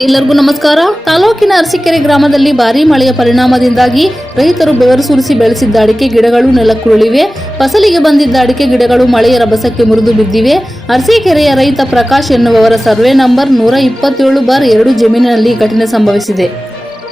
ಎಲ್ಲರಿಗೂ ನಮಸ್ಕಾರ. ತಾಲೂಕಿನ ಅರಸೀಕೆರೆ ಗ್ರಾಮದಲ್ಲಿ ಭಾರೀ ಮಳೆಯ ಪರಿಣಾಮದಿಂದಾಗಿ ರೈತರು ಬೆವರು ಸುರಿಸಿ ಬೆಳೆಸಿದ್ದ ಅಡಿಕೆ ಗಿಡಗಳು ನೆಲಕ್ಕುರುಳಿವೆ. ಫಸಲಿಗೆ ಬಂದಿದ್ದ ಅಡಿಕೆ ಗಿಡಗಳು ಮಳೆಯ ರಭಸಕ್ಕೆ ಮುರಿದು ಬಿದ್ದಿವೆ. ಅರಸೀಕೆರೆಯ ರೈತ ಪ್ರಕಾಶ್ ಎನ್ನುವವರ ಸರ್ವೆ ನಂಬರ್ 127/2 ಜಮೀನಿನಲ್ಲಿ ಘಟನೆ ಸಂಭವಿಸಿದೆ.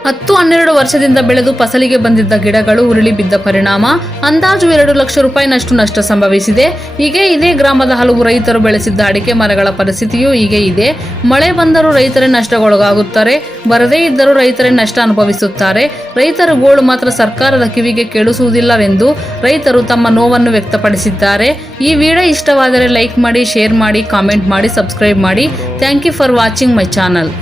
10-12 ವರ್ಷದಿಂದ ಬೆಳೆದು ಫಸಲಿಗೆ ಬಂದಿದ್ದ ಗಿಡಗಳು ಉರುಳಿ ಬಿದ್ದ ಪರಿಣಾಮ ಅಂದಾಜು 2 ಲಕ್ಷ ರೂಪಾಯಿನಷ್ಟು ನಷ್ಟ ಸಂಭವಿಸಿದೆ. ಹೀಗೆ ಇದೇ ಗ್ರಾಮದ ಹಲವು ರೈತರು ಬೆಳೆಸಿದ್ದ ಅಡಿಕೆ ಮರಗಳ ಪರಿಸ್ಥಿತಿಯೂ ಹೀಗೆ ಇದೆ. ಮಳೆ ಬಂದರೂ ರೈತರೇ ನಷ್ಟಕ್ಕೊಳಗಾಗುತ್ತಾರೆ, ಬರದೇ ಇದ್ದರೂ ರೈತರೇ ನಷ್ಟ ಅನುಭವಿಸುತ್ತಾರೆ. ರೈತರ ಗೋಳು ಮಾತ್ರ ಸರ್ಕಾರದ ಕಿವಿಗೆ ಕೇಳಿಸುವುದಿಲ್ಲವೆಂದು ರೈತರು ತಮ್ಮ ನೋವನ್ನು ವ್ಯಕ್ತಪಡಿಸಿದ್ದಾರೆ. ಈ ವಿಡಿಯೋ ಇಷ್ಟವಾದರೆ ಲೈಕ್ ಮಾಡಿ, ಶೇರ್ ಮಾಡಿ, ಕಾಮೆಂಟ್ ಮಾಡಿ, ಸಬ್ಸ್ಕ್ರೈಬ್ ಮಾಡಿ. Thank you for watching my channel.